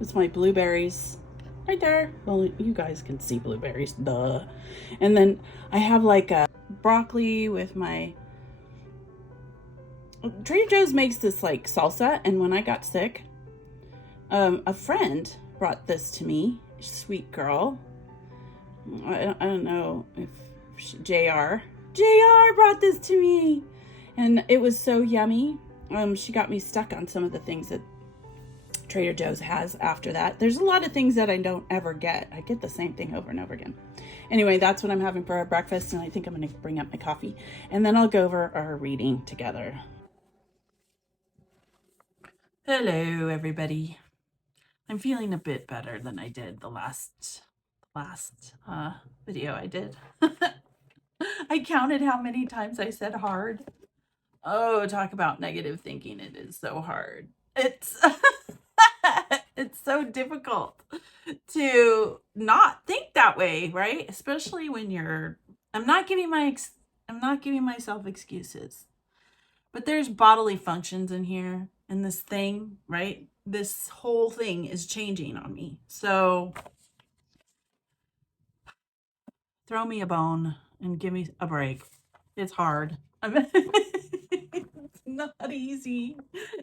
It's my blueberries right there. Well, you guys can see blueberries, duh. And then I have like a broccoli with my Trader Joe's makes this like salsa, and when I got sick, a friend brought this to me. Sweet girl. I don't know if JR brought this to me, and it was so yummy. She got me stuck on some of the things that Trader Joe's has after that. There's a lot of things that I don't ever get. I get the same thing over and over again. Anyway, that's what I'm having for our breakfast, and I think I'm going to bring up my coffee, and then I'll go over our reading together. Hello, everybody. I'm feeling a bit better than I did the last video I did. I counted how many times I said hard. Oh, talk about negative thinking. It is so hard. It's it's so difficult to not think that way, right? Especially when I'm not giving myself excuses. But there's bodily functions in here, in this thing, right? This whole thing is changing on me. So throw me a bone and give me a break. It's hard. It's not easy.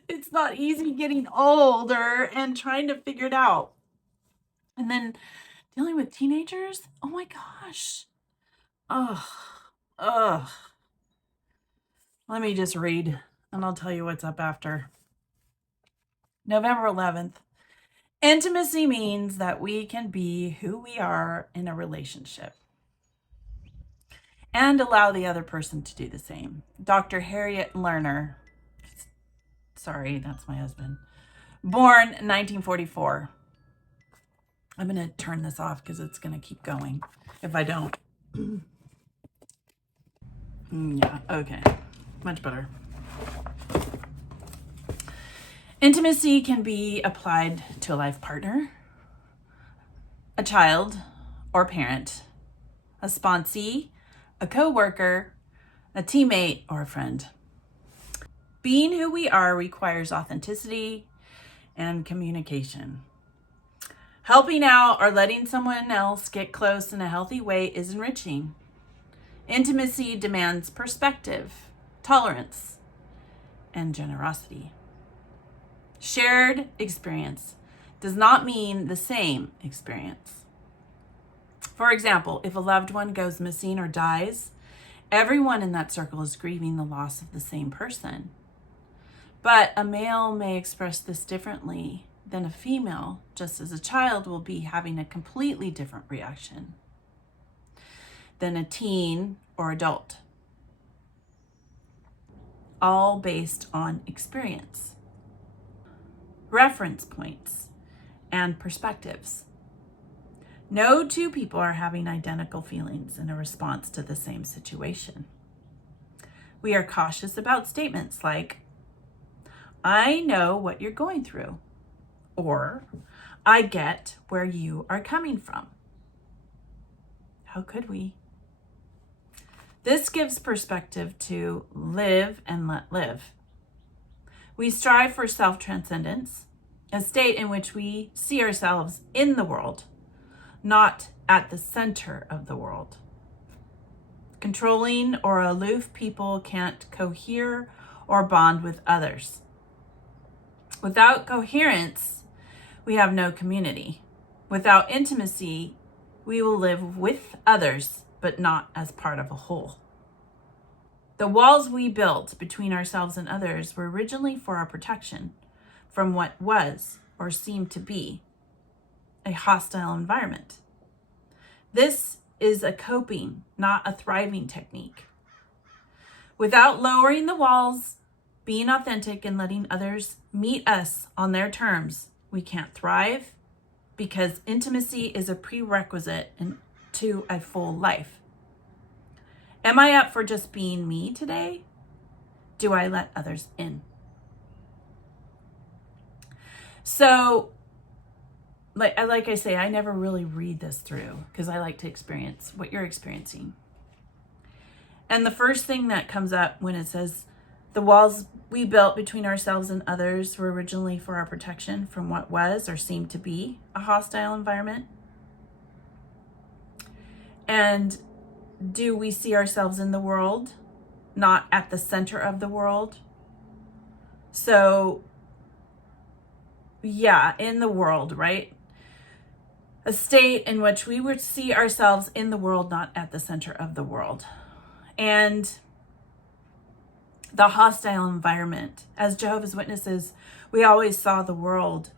It's not easy getting older and trying to figure it out. And then dealing with teenagers. Oh my gosh. Ugh. Let me just read and I'll tell you what's up after. November 11th. Intimacy means that we can be who we are in a relationship and allow the other person to do the same. Dr. Harriet Lerner, sorry, that's my husband, born 1944. I'm going to turn this off because it's going to keep going if I don't. Yeah, okay, much better. Intimacy can be applied to a life partner, a child or parent, a sponsee, a co-worker, a teammate, or a friend. Being who we are requires authenticity and communication. Helping out or letting someone else get close in a healthy way is enriching. Intimacy demands perspective, tolerance, and generosity. Shared experience does not mean the same experience. For example, if a loved one goes missing or dies, everyone in that circle is grieving the loss of the same person. But a male may express this differently than a female, just as a child will be having a completely different reaction than a teen or adult. All based on experience, reference points, and perspectives. No two people are having identical feelings in a response to the same situation. We are cautious about statements like, I know what you're going through, or I get where you are coming from. How could we? This gives perspective to live and let live. We strive for self-transcendence, a state in which we see ourselves in the world, not at the center of the world. Controlling or aloof people can't cohere or bond with others. Without coherence, we have no community. Without intimacy, we will live with others, but not as part of a whole. The walls we built between ourselves and others were originally for our protection from what was or seemed to be a hostile environment. This is a coping, not a thriving technique. Without lowering the walls, being authentic, and letting others meet us on their terms, we can't thrive, because intimacy is a prerequisite to a full life. Am I up for just being me today? Do I let others in? So, like I say, I never really read this through because I like to experience what you're experiencing. And the first thing that comes up when it says The walls we built between ourselves and others were originally for our protection from what was or seemed to be a hostile environment. And do we see ourselves in the world, not at the center of the world? So, yeah, in the world, right? A state in which we would see ourselves in the world, not at the center of the world. And the hostile environment. As Jehovah's Witnesses, we always saw the world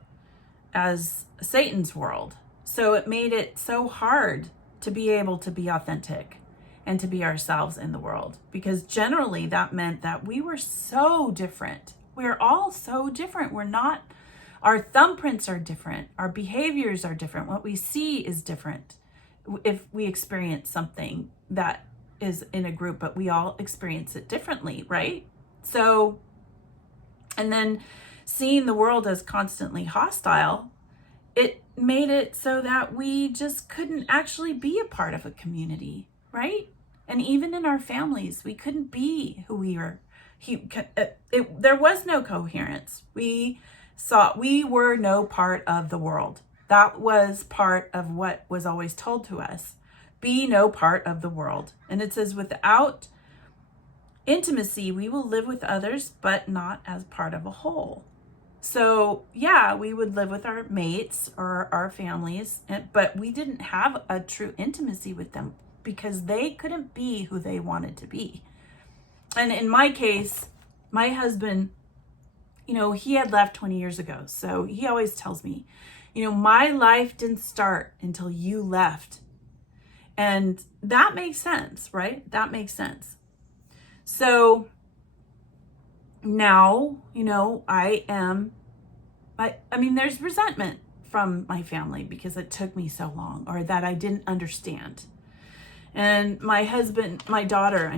as Satan's world. So it made it so hard to be able to be authentic and to be ourselves in the world, because generally that meant that we were so different. We're all so different. Our thumbprints are different. Our behaviors are different. What we see is different. If we experience something that is in a group, but we all experience it differently, right? So, and then seeing the world as constantly hostile, it made it so that we just couldn't actually be a part of a community, right? And even in our families, we couldn't be who we were. There was no coherence. We were no part of the world. That was part of what was always told to us. Be no part of the world. And it says, without intimacy, we will live with others, but not as part of a whole. So yeah, we would live with our mates or our families, but we didn't have a true intimacy with them because they couldn't be who they wanted to be. And in my case, my husband, he had left 20 years ago. So he always tells me, my life didn't start until you left. And that makes sense, right? That makes sense. So now, there's resentment from my family because it took me so long, or that I didn't understand. And my daughter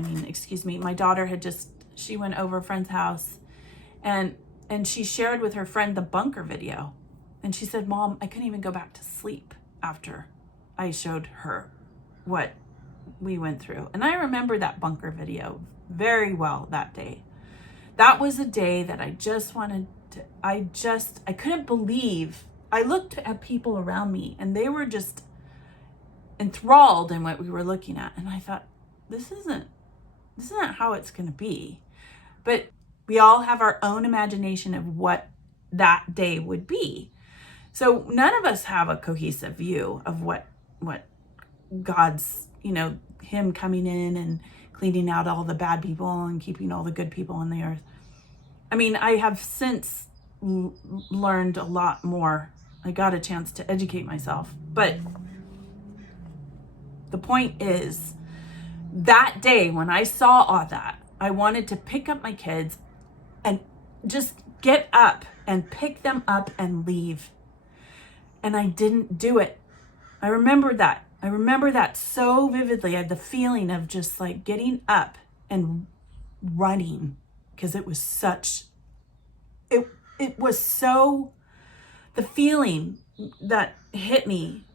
she went over a friend's house and she shared with her friend the bunker video. And she said, Mom, I couldn't even go back to sleep after I showed her what we went through. And I remember that bunker video very well that day. That was a day that I couldn't believe. I looked at people around me and they were just enthralled in what we were looking at. And I thought, this isn't how it's going to be. But we all have our own imagination of what that day would be. So none of us have a cohesive view of what God's, him coming in and cleaning out all the bad people and keeping all the good people on the earth. I have since learned a lot more. I got a chance to educate myself. But the point is, that day when I saw all that, I wanted to pick up my kids and just get up and pick them up and leave. And I didn't do it. I remember that so vividly. I had the feeling of just like getting up and running, because it was the feeling that hit me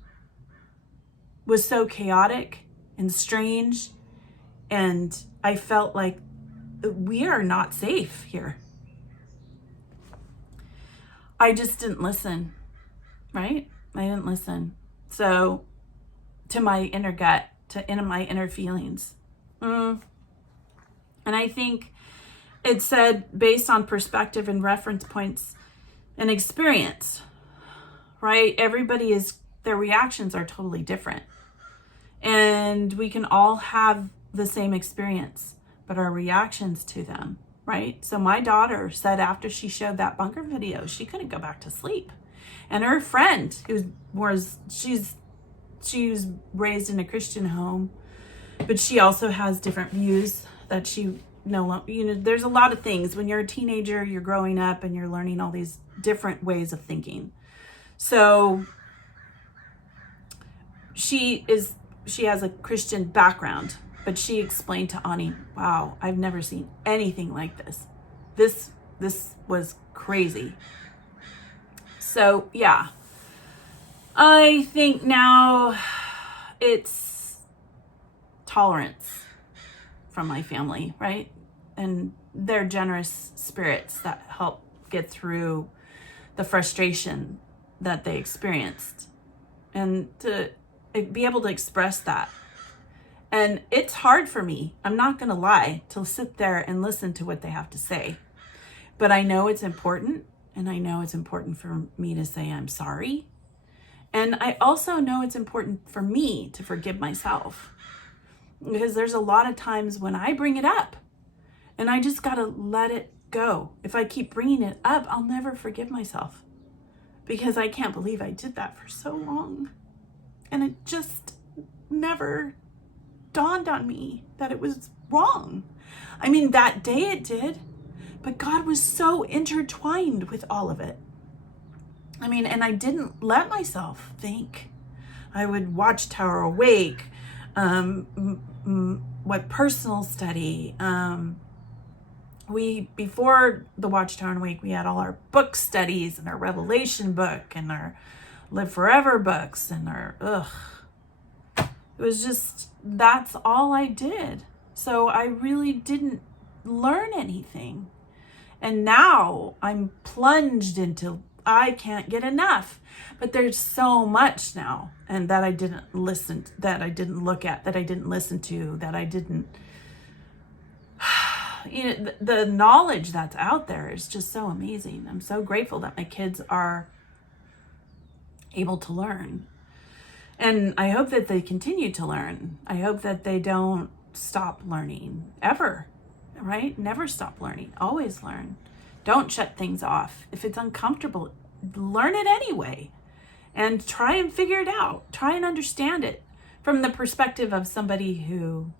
was so chaotic and strange. And I felt like we are not safe here. I just didn't listen, right? I didn't listen. So to my inner gut, to my inner feelings. And I think it said based on perspective and reference points and experience, right? Their reactions are totally different. And we can all have the same experience, but our reactions to them, right? So my daughter said after she showed that bunker video, she couldn't go back to sleep. And her friend, she's raised in a Christian home, but she also has different views that there's a lot of things. When you're a teenager, you're growing up and you're learning all these different ways of thinking. So she has a Christian background, but she explained to Ani, wow, I've never seen anything like this. This was crazy. So yeah, I think now it's tolerance from my family, right? and their generous spirits that help get through the frustration that they experienced, and to be able to express that. And it's hard for me, I'm not going to lie, to sit there and listen to what they have to say. But I know it's important, and I know it's important for me to say I'm sorry. And I also know it's important for me to forgive myself, because there's a lot of times when I bring it up and I just got to let it go. If I keep bringing it up, I'll never forgive myself, because I can't believe I did that for so long. And it just never dawned on me that it was wrong. I mean, that day it did, but God was so intertwined with all of it. I mean, and I didn't let myself think. I would watch Tower Awake, what personal study. Before the Watchtower and Awake, we had all our book studies and our Revelation book and our Live Forever books and our, it was just, that's all I did. So I really didn't learn anything. And now I'm plunged into, I can't get enough. But there's so much now, and that I didn't listen, that I didn't look at, that I didn't listen to, that I didn't, the knowledge that's out there is just so amazing. I'm so grateful that my kids are able to learn. And I hope that they continue to learn. I hope that they don't stop learning ever, right? Never stop learning. Always learn. Don't shut things off. If it's uncomfortable, learn it anyway. And try and figure it out. Try and understand it from the perspective of somebody who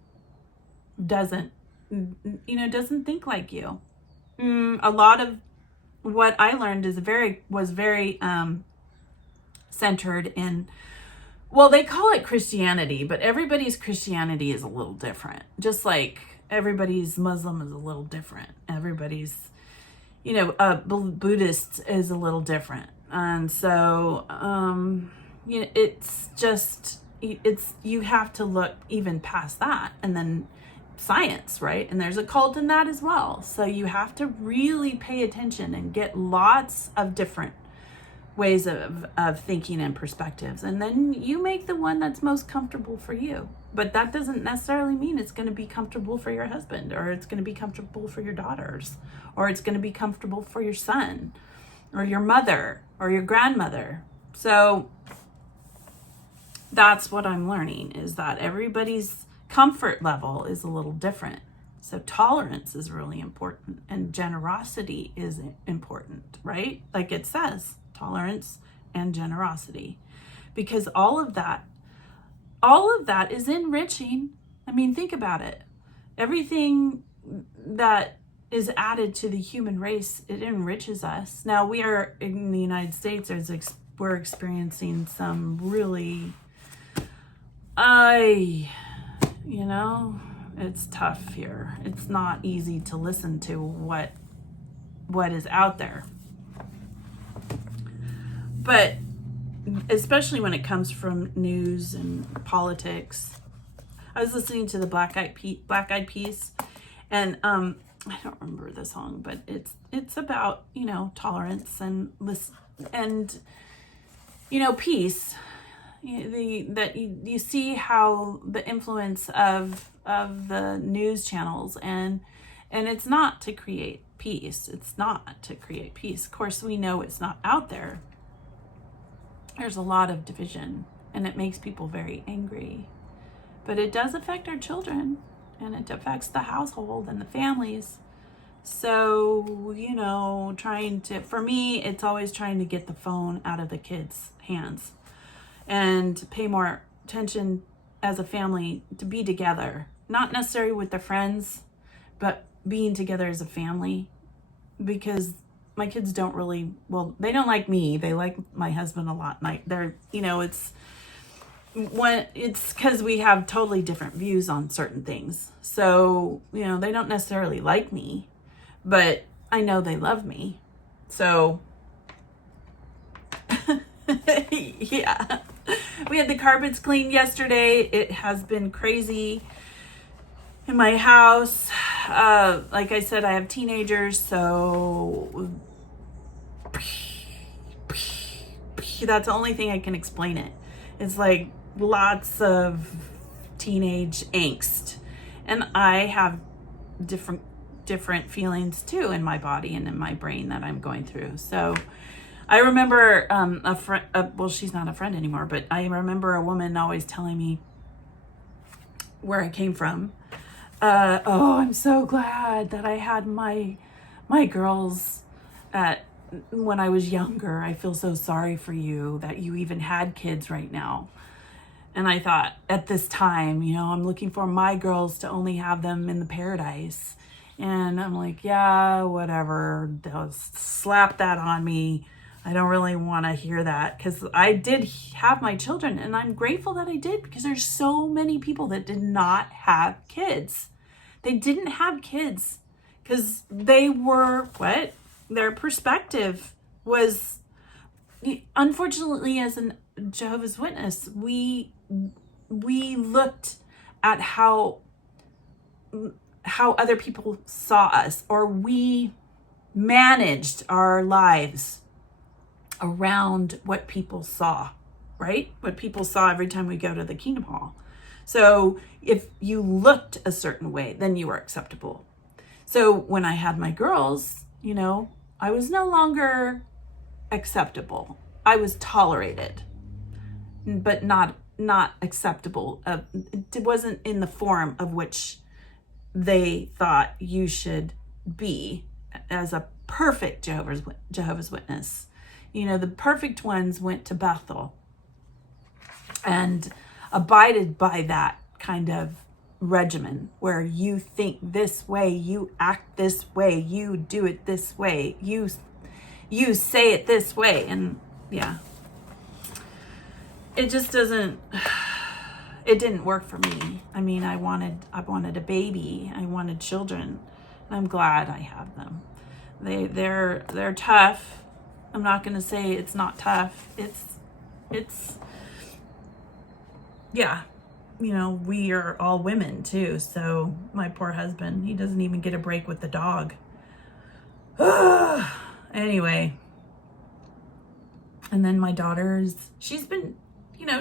doesn't think like you. A lot of what I learned was very centered in, well, they call it Christianity, but everybody's Christianity is a little different. Just like everybody's Muslim is a little different. Everybody's, Buddhist is a little different. And so, it's just, you have to look even past that. And then science, right? And there's a cult in that as well. So you have to really pay attention and get lots of different ways of thinking and perspectives. And then you make the one that's most comfortable for you. But that doesn't necessarily mean it's going to be comfortable for your husband, or it's going to be comfortable for your daughters, or it's going to be comfortable for your son, or your mother, or your grandmother. So that's what I'm learning, is that everybody's comfort level is a little different. So tolerance is really important, and generosity is important, right? Like it says, tolerance and generosity, because all of that is enriching. I mean, think about it. Everything that is added to the human race, it enriches us. Now, we are in the United States, we're experiencing some really, it's tough here. It's not easy to listen to what is out there. But especially when it comes from news and politics. I was listening to the Black Eyed Peas, and I don't remember the song, but it's about tolerance and peace. You see how the influence of the news channels, and it's not to create peace. It's not to create peace. Of course, we know it's not out there. There's a lot of division, and it makes people very angry. But it does affect our children, and it affects the household and the families. So, for me, it's always trying to get the phone out of the kids' hands and pay more attention as a family, to be together, not necessarily with their friends, but being together as a family, because my kids don't really, they don't like me. They like my husband a lot. And it's because we have totally different views on certain things. So, they don't necessarily like me, but I know they love me. So, yeah. We had the carpets cleaned yesterday. It has been crazy in my house. like I said, I have teenagers, so that's the only thing I can explain it. It's like lots of teenage angst, and I have different feelings too in my body and in my brain that I'm going through. So I remember a friend, well, she's not a friend anymore, but I remember a woman always telling me where I came from. Oh, I'm so glad that I had my girls when I was younger. I feel so sorry for you that you even had kids right now. And I thought, at this time, I'm looking for my girls to only have them in the paradise. And I'm like, yeah, whatever. They'll slap that on me. I don't really want to hear that, because I did have my children, and I'm grateful that I did, because there's so many people that did not have kids. They didn't have kids because they were what? Their perspective was, unfortunately, as a Jehovah's Witness, we looked at how other people saw us, or we managed our lives around what people saw, right? What people saw every time we go to the Kingdom Hall. So if you looked a certain way, then you were acceptable. So when I had my girls, I was no longer acceptable. I was tolerated, but not acceptable. It wasn't in the form of which they thought you should be as a perfect Jehovah's Witness. The perfect ones went to Bethel and abided by that kind of regimen where you think this way, you act this way, you do it this way, you say it this way. And yeah, it just doesn't, it didn't work for me. I mean, I wanted a baby. I wanted children. And I'm glad I have them. They're tough. I'm not going to say it's not tough. It's yeah, we are all women too. So my poor husband, he doesn't even get a break with the dog. Anyway. And then my daughter's, she's been,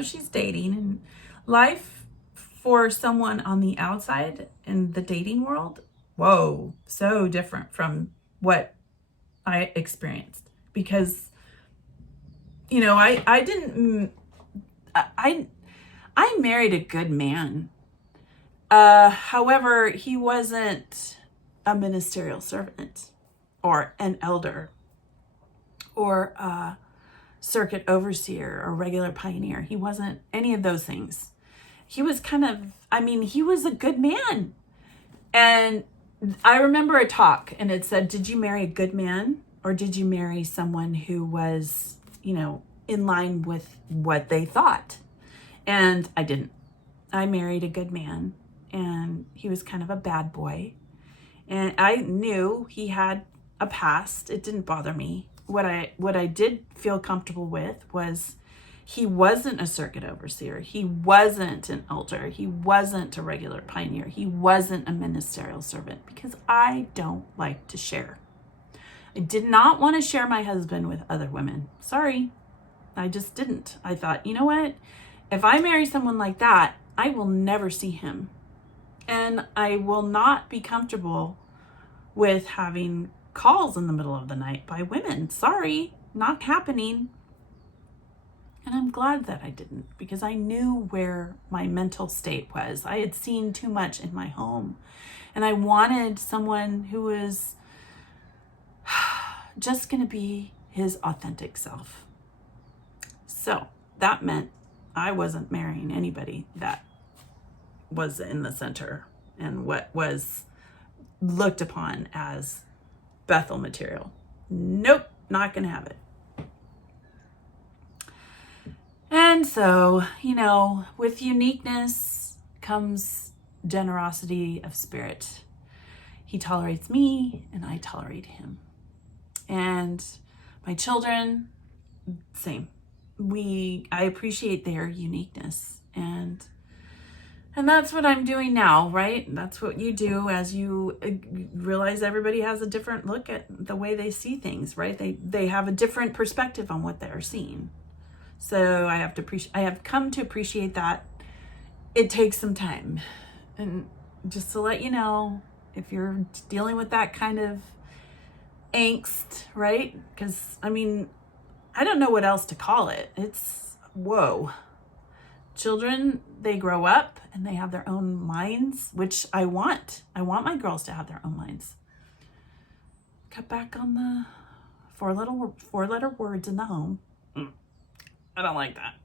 she's dating, and life for someone on the outside in the dating world, whoa, so different from what I experienced. Because, I married a good man. However, he wasn't a ministerial servant or an elder or a circuit overseer or regular pioneer. He wasn't any of those things. He was he was a good man. And I remember a talk, and it said, did you marry a good man, or did you marry someone who was, in line with what they thought? And I didn't. I married a good man, and he was kind of a bad boy. And I knew he had a past. It didn't bother me. What I did feel comfortable with was he wasn't a circuit overseer. He wasn't an elder. He wasn't a regular pioneer. He wasn't a ministerial servant, because I don't like to share. I did not want to share my husband with other women. Sorry. I just didn't. I thought, you know what? If I marry someone like that, I will never see him. And I will not be comfortable with having calls in the middle of the night by women. Sorry, not happening. And I'm glad that I didn't, because I knew where my mental state was. I had seen too much in my home, and I wanted someone who was just going to be his authentic self. So that meant I wasn't marrying anybody that was in the center and what was looked upon as Bethel material. Nope, not going to have it. And so, with uniqueness comes generosity of spirit. He tolerates me, and I tolerate him. And my children, same. I appreciate their uniqueness, and And that's what I'm doing now, right? That's what you do as you realize everybody has a different look at the way they see things, right? They have a different perspective on what they're seeing. So I have come to appreciate that. It takes some time. And just to let you know, if you're dealing with that kind of angst, right? Because, I mean, I don't know what else to call it. It's, whoa. Children, they grow up and they have their own minds, which I want. I want my girls to have their own minds. Cut back on the four-letter words in the home. I don't like that.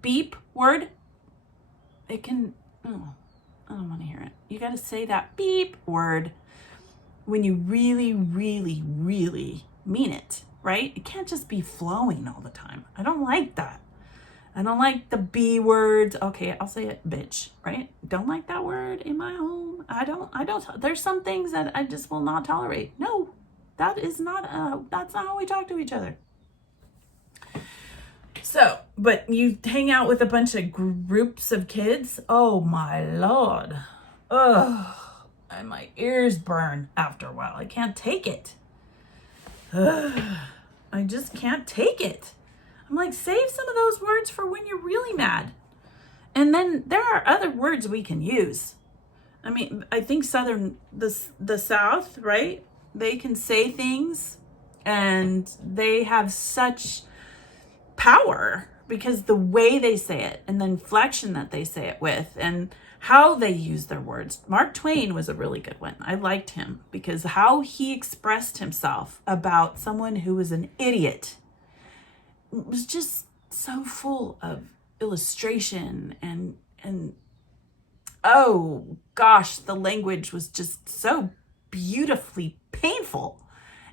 Beep word. It can, oh, I don't want to hear it. You got to say that beep word when you really, really, really mean it, right? It can't just be flowing all the time. I don't like that. I don't like the B words. Okay, I'll say it, bitch, right? Don't like that word in my home. I don't, there's some things that I just will not tolerate. No, that's not how we talk to each other. So, but you hang out with a bunch of groups of kids. Oh my Lord. Ugh. And my ears burn after a while. I can't take it. Ugh. I just can't take it. I'm like, save some of those words for when you're really mad. And then there are other words we can use. I mean, I think the South, right? They can say things and they have such power because the way they say it and the inflection that they say it with and how they use their words. Mark Twain was a really good one. I liked him because how he expressed himself about someone who was an idiot was just so full of illustration and oh gosh, the language was just so beautifully painful.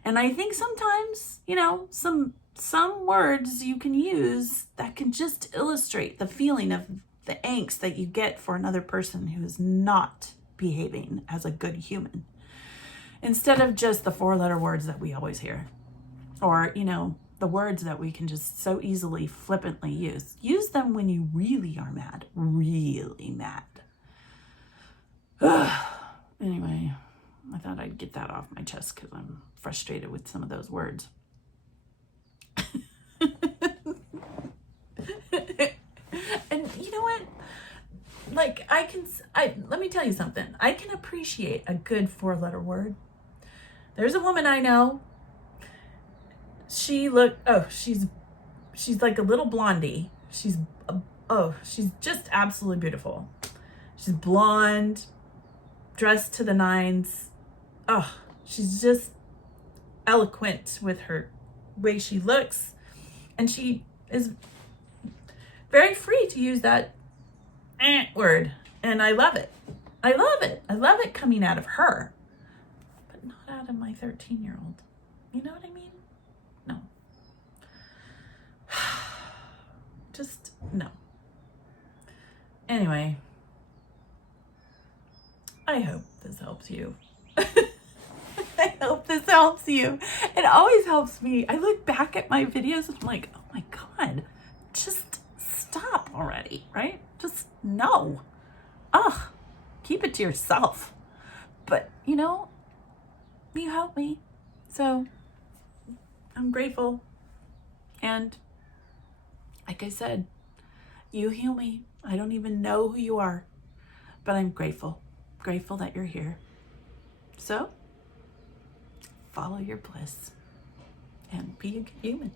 And I think sometimes, you know, some words you can use that can just illustrate the feeling of the angst that you get for another person who is not behaving as a good human, instead of just the four-letter words that we always hear, or, you know, the words that we can just so easily flippantly use. Use them when you really are mad, really mad. Anyway, I thought I'd get that off my chest because I'm frustrated with some of those words. And you know what? Like, let me tell you something. I can appreciate a good four-letter word. There's a woman I know. She's like a little blondie. She's just absolutely beautiful. She's blonde, dressed to the nines. Oh, she's just eloquent with her way she looks. And she is very free to use that word. And I love it. I love it. I love it coming out of her. But not out of my 13-year-old. You know what I mean? No. Just no. Anyway, I hope this helps you. I hope this helps you. It always helps me. I look back at my videos and I'm like, oh my God, just stop already, right? Just no. Ugh, keep it to yourself. But, you know, you help me. So I'm grateful. And like I said, you heal me. I don't even know who you are, but I'm grateful. Grateful that you're here. So follow your bliss and be a good human.